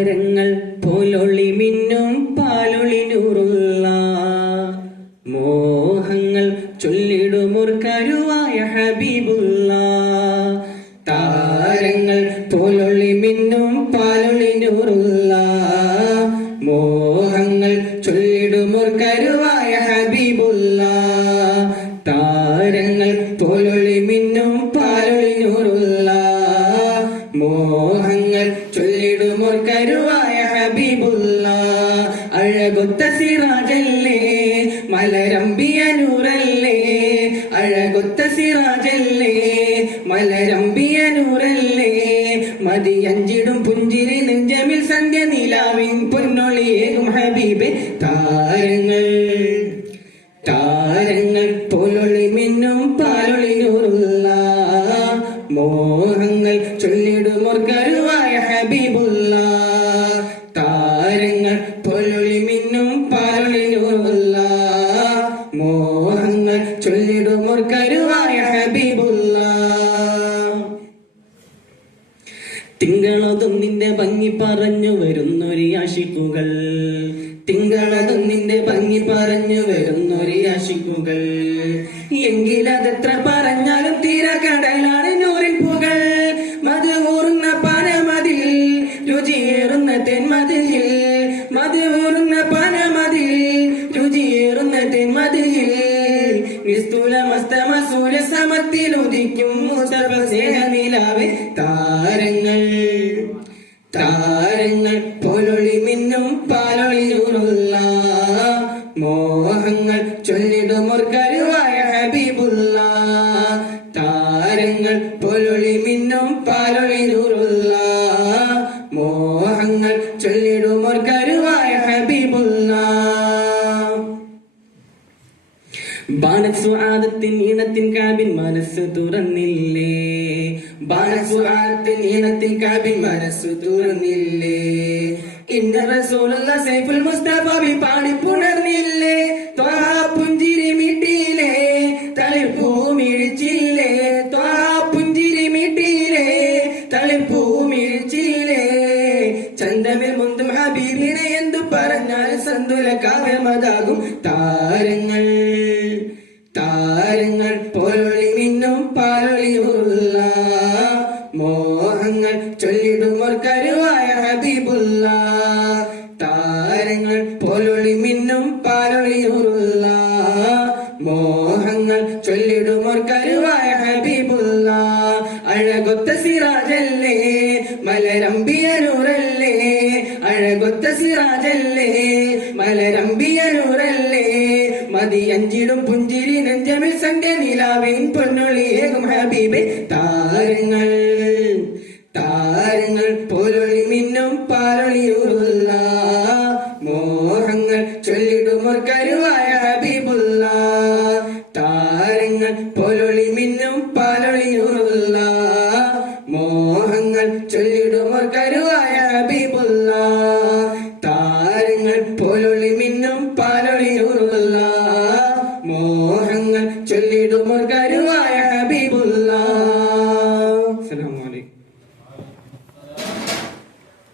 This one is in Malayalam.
താരങ്ങൾ പോലൊളി മിന്നും പാലൊളിനൂറുള്ള മോഹങ്ങൾ ചൊല്ലിടുമൊർക്കരുവായ ഹബീബുള്ള. താരങ്ങൾ പോലൊളി മിന്നും പാലൊളിനൂറുള്ള മോഹങ്ങൾ ചൊല്ലിടുമൊർക്കരുവായ ഹബീബുള്ള. താരങ്ങൾ പോലൊളി മിന്നും പാലൊളിനൂറുള്ള മോഹങ്ങൾ ചൊല്ലിടുമൊർക്കരുവായ ഹബീബുള്ള. അഴകൊത്ത സിറാജല്ലേ മലരമ്പിയ നൂറല്ലേ, അഴകൊത്ത സിറാജല്ലേ മലരമ്പിയ നൂറല്ലേ, മതിയഞ്ചിടും പുഞ്ചിരി നെഞ്ചമിൽ സന്ധ്യ നിലാവിൻ പൊന്നൊളിയേകും ഹബീബെ. താരങ്ങൾ താരങ്ങൾ പോലൊളി മിന്നും പാലൊളിനൂറുള്ള മോഹങ്ങൾ ചൊല്ലിടുമൊർക്കരുവായ ഹബീബുള്ള. താരങ്ങൾ പോലൊളി മിന്നും പാലൊളിനൂറുള്ള മോഹങ്ങൾ ചൊല്ലിടുമൊർക്കരുവായ ഹബീബുള്ള. തിങ്കളതും നിന്റെ ഭംഗി പറഞ്ഞു വരുന്നൊരു ആശിക്കുകൾ, തിങ്കളതും നിന്റെ ഭംഗി പറഞ്ഞു വരുന്നൊരു ആശിക്കുകൾ. എങ്കിലതെത്ര പറഞ്ഞാലും തീര കടലാണ് നൂറിൻ പുകൾ. മധുകൂറുന്ന പനമതിൽ രുചിയേറുന്ന തെന്മതിൽ, മധുകൂറുന്ന പനമതിൽ രുചിയേറുന്ന തെന്മതിൽ. നിസ്തുല മസ്തമ സൂര്യ സമത്തിൽ ഉദിക്കും മുസഫസ്നേഹ നിലാവേ. താരങ്ങൾ താരങ്ങൾ പോലൊളി മിന്നും പാലൊളിനൂറുള്ള മോഹങ്ങൾ ചൊല്ലിടുമൊർക്കരുവായ ഹബീബുള്ള. താരങ്ങൾ പോലൊളി മിന്നും പാലൊളിനൂറുള്ള മോഹങ്ങൾ ചൊല്ലിടുമൊർക്കരുവായ ഹബീബുള്ള. ബാനസുആദത്തിൻ ഈണത്തിൻ കാബിൻ മനസ്സ് തുറന്നില്ലേ, ബാനസുആദത്തിൻ ഈണത്തിൻ കാബിൻ മനസ്സ് തുറന്നില്ലേ. ഇന്ന റസൂലുള്ള സൈഫുൽ മുസ്തഫ പാടി പുണർന്നില്ലേ. ത്വാഹ പുഞ്ചിരി മിട്ടിയില്ലേ, തളിർപ്പൂ മിഴിച്ചില്ലേ. ത്വാഹ പുഞ്ചിരി മിട്ടിയില്ലേ, തളിർപ്പൂ മിഴിച്ചില്ലേ. ചന്തമിൽ മുന്തും ഹബീബിനെ എന്തു പറഞ്ഞാൽ സന്തുല കാവ്യമതാകും. താരങ്ങൾ താരങ്ങൾ പോലൊളി മിന്നും പാലൊളിയുള്ള മോഹങ്ങൾ ചൊല്ലിടുമൊർക്കരുവായ ഹബീബുള്ള. താരങ്ങൾ പോലൊളി മിന്നും പാലൊളിയുള്ള മോഹങ്ങൾ ചൊല്ലിടുമൊർക്കരുവായ ഹബീബുള്ള. അഴകൊത്ത സിറാജല്ലേ മലരമ്പിയ നൂറല്ലേ, അഴകൊത്ത സിറാജല്ലേ മലരമ്പിയ നൂറല്ലേ, മതിയഞ്ചിടും പുഞ്ചിരി നെഞ്ചമിൽ സന്ധ്യ നിലാവിൻ പൊന്നൊളിയേകും ഹബീബെ. താരങ്ങൾ താരങ്ങൾ പോലൊളി മിന്നും പാലൊളിയൂറുള്ള